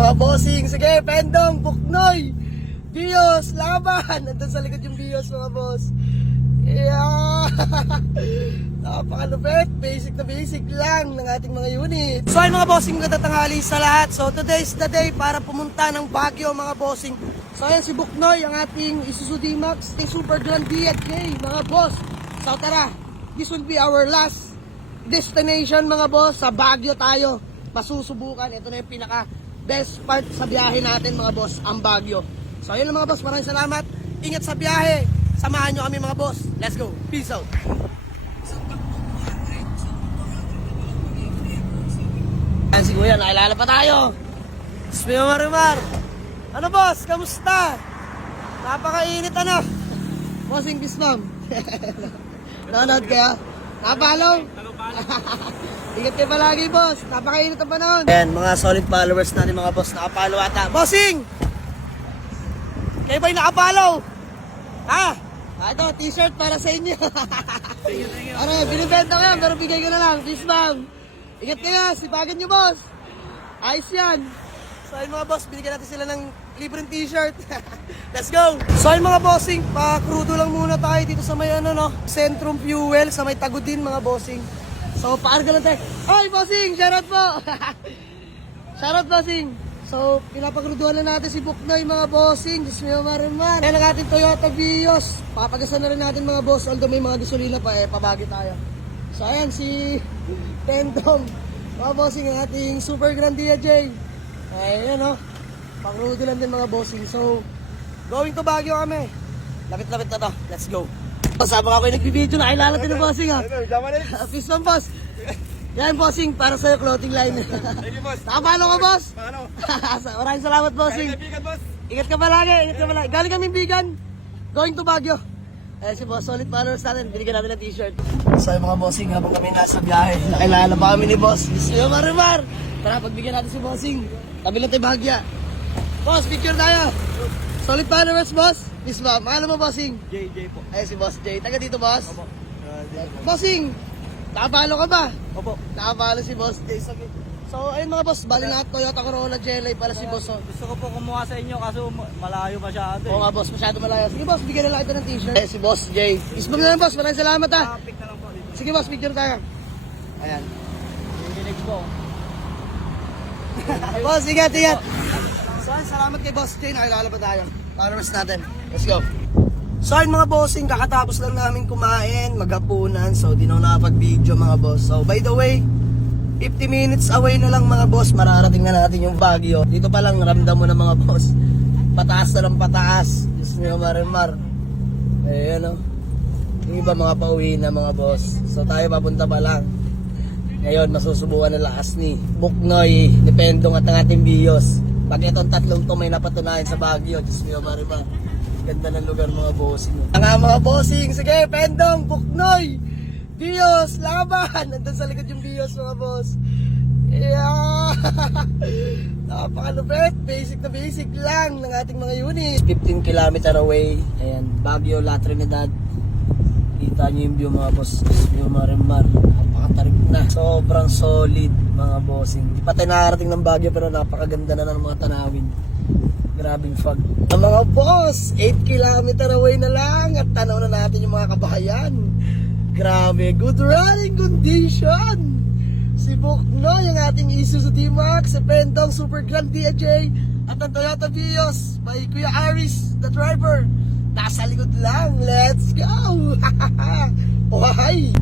mga bossing. Sige, Pendong, Buknoy, Bios, laban. Nandun sa likod yung Bios mga boss. Yeah. Napakalupit. Basic na basic lang ng ating mga unit. So ay mga bossing, magandang sa lahat. So today is the day para pumunta ng Baguio mga bossing. So ayan si Buknoy, ang ating Isuzu D-Max, ating Super Grand DHJ mga boss. So tara, this will be our last destination mga boss. Sa Baguio tayo masusubukan. Ito na yung pinaka best part sa biyahe natin mga boss, ang Baguio. So ayun mga boss, maraming salamat. Ingat sa biyahe. Samahan nyo kami mga boss. Let's go. Peace out. Ayan si Kuya, nakilala pa tayo. Smeo Marimar. Ano boss, kamusta? Napakainit ano? Bossing Bismam. Nanonood kaya? Napalaw? Ingat kayo palagi boss. Napakainit ang panahon. Ayan, mga solid followers natin mga boss. Nakapalo ata. Bossing! Kayo ba'y nakapalo? Ha? Ito, t-shirt para sa inyo. Ano, binibenta ko yan, pero bigay ko na lang. Peace ma'am. Ingat kayo, sipagan nyo boss. Ayos yan. So ayun mga boss, binigyan natin sila ng libreng t-shirt. Let's go. So ayun mga bossing, pa-crudo lang muna tayo dito sa may ano no, Centrum Fuel, sa may Tagudin mga bossing. So paarga lang tayo. Ay bossing, shoutout po. Shoutout bossing. So, pinapagruduhan na natin si Buknoy mga bossing. Diyos mo Marimar. Kaya lang ating Toyota Vios. Papagasan na rin natin mga boss. Although may mga gasolina pa pabagi tayo. So, ayan si Pendong. Mga bossing ang ating Super Grand DHJ. Ayan o. Pagrudo lang din mga bossing. So, going to Baguio kami. Lapit-lapit na to. Let's go. Pasabang ako yung nagbibideo. Nakilala din ng bossing ha. Peace man boss. Yan bossing, para sa'yo clothing line. Thank you boss. Nakapalo ka boss? Paano? Maraming salamat bossing. Kaibigan boss. Ingat ka palagi, ingat ka palagi. Galing kami Bigan, going to Baguio. Eh si boss, solid followers natin, binigyan natin ng t-shirt. So yung mga bossing, habang kami nasa biyahe, nakilala pa kami ni boss. Smeo Marimar. Tara, pagbigyan natin si bossing. Tabi lang tayo Bagya. Boss, picture tayo. Solid followers boss. Miss ba, mahalo mo bossing? JJ po. Eh si boss Jay, taga dito boss. Opo. Bossing, nakapalo ka ba? Opo. Nakapalo si boss Jay. So ayun mga boss, bali na Toyota Corolla GLA para si boss. Gusto ko po kumuha sa inyo kaso malayo masyado. Oo nga boss, masyado malayo. Sige boss, bigyan na lang ito ng t-shirt. Eh si boss Jay. Isbog na lang boss, maraming salamat ha. Topic na lang po dito. Sige boss, picture tayo. Ayan. Dinig po. Boss, ingat. So salamat kay boss Jay, nakilala pa tayo. Followers natin. Let's go. So ayun mga bossing, kakatapos lang namin kumain, maghapunan. So di na ako nakapag-video mga boss. So by the way, 50 minutes away na lang mga boss, mararating na natin yung Baguio. Dito pa lang ramdam mo na mga boss. Pataas na ng pataas. Diyos mo Marimar. Ayan o. Yung iba mga pauwi na mga boss. So tayo papunta pa lang. Ngayon masusubukan na lakas ni Buknoy, ni Pendong at ang ating Bios. Pag itong tatlong to may napatunayan sa Baguio, Diyos mo Marimar. Ganda ng lugar mga bossing. Nga mga bossing, sige Pendong, Buknoy, Bios, laban! Nandun sa likod yung Bios mga boss. Yeah! Napakalupit. Basic na basic lang ng ating mga unit. 15 kilometer away. Ayan, Baguio, La Trinidad. Kita nyo yung view mga boss. Yung Marimar. Napakatarip na. Sobrang solid mga bossing. Di pa tayo nakarating ng Baguio pero napakaganda na ng mga tanawin. Grabing fog. Ang mga boss, 8 kilometer away na lang at tanaw na natin yung mga kabahayan. Grabe, good running condition. Si Buknoy, ang ating Isuzu D-Max, si Pendong Super Grand DHJ at ang Toyota Vios by Kuya Aris, the driver. Nasa likod lang, let's go. Why?